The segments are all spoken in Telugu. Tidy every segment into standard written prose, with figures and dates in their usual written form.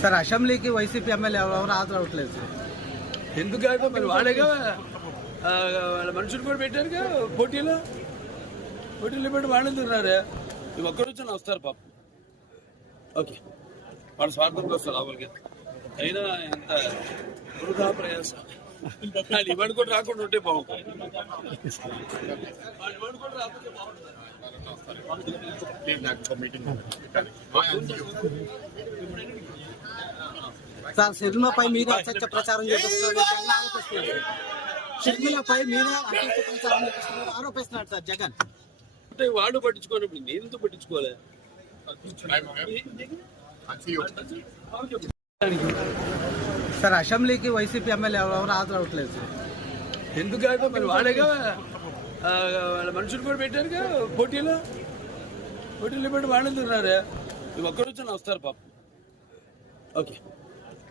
సార్ అసెంబ్లీకి వైసీపీ ఎమ్మెల్యే ఎవరు హాజరవట్లేదు సార్. ఎందుకంటే మరి వాళ్ళేగా వాళ్ళ మనుషులు కూడా పెట్టారుగా పోటీలో పెట్టి వాళ్ళు తిన్నారు. ఒక్కరు వచ్చి వస్తారు పాపం. ఓకే, వాళ్ళ స్వార్థంగా వస్తారు లోపలికి. అయినా ఎంత వృధా ప్రయాస. ఇవాడు కూడా రాకుండా ఉంటే బాగుంటుంది. ఇవాడు కూడా రాకుండా బాగుంటుంది. సార్ షర్మిలపై మీరే అసత్య ప్రచారం చేస్తున్నారు జగన్ ఆరోపిస్తున్నారు. షర్మిలపై మీరే అసత్య ప్రచారం చేస్తున్నారు ఆరోపిస్తున్నారు సార్ జగన్. అంటే వాళ్ళు పట్టించుకోనప్పుడు నేను ఎందుకు పట్టించుకోలే? సార్ అసెంబ్లీకి వైసీపీ ఎమ్మెల్యే ఎవరు హాజరవట్లేదు సార్. ఎందుకంటే మరి వాళ్ళేగా వాళ్ళ మనుషులు కూడా పెట్టారుగా పోటీలో పెట్టి వాళ్ళు తిన్నారు. ఒక్కరు వచ్చి వస్తారు పాపం. ఓకే,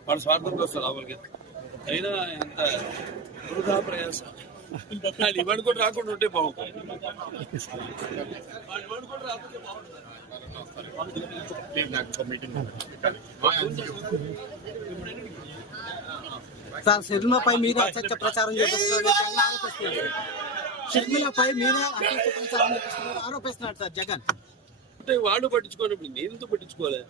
వాళ్ళ స్వార్థంగా వస్తారు లోపలికి. అయినా ఎంత వృధా ప్రయాస. ఇవాడు కూడా రాకుండా ఉంటే బాగుంటుంది. ఇవాడు కూడా రాకుండా బాగుంటుంది. సార్ షర్మిలపై మీరే అసత్య ప్రచారం చేస్తున్నారు జగన్ ఆరోపిస్తున్నారు. షర్మిలపై మీరే అసత్య ప్రచారం చేస్తున్నారు ఆరోపిస్తున్నారు సార్ జగన్. అంటే వాళ్ళు పట్టించుకోనప్పుడు నేను ఎందుకు పట్టించుకోలే?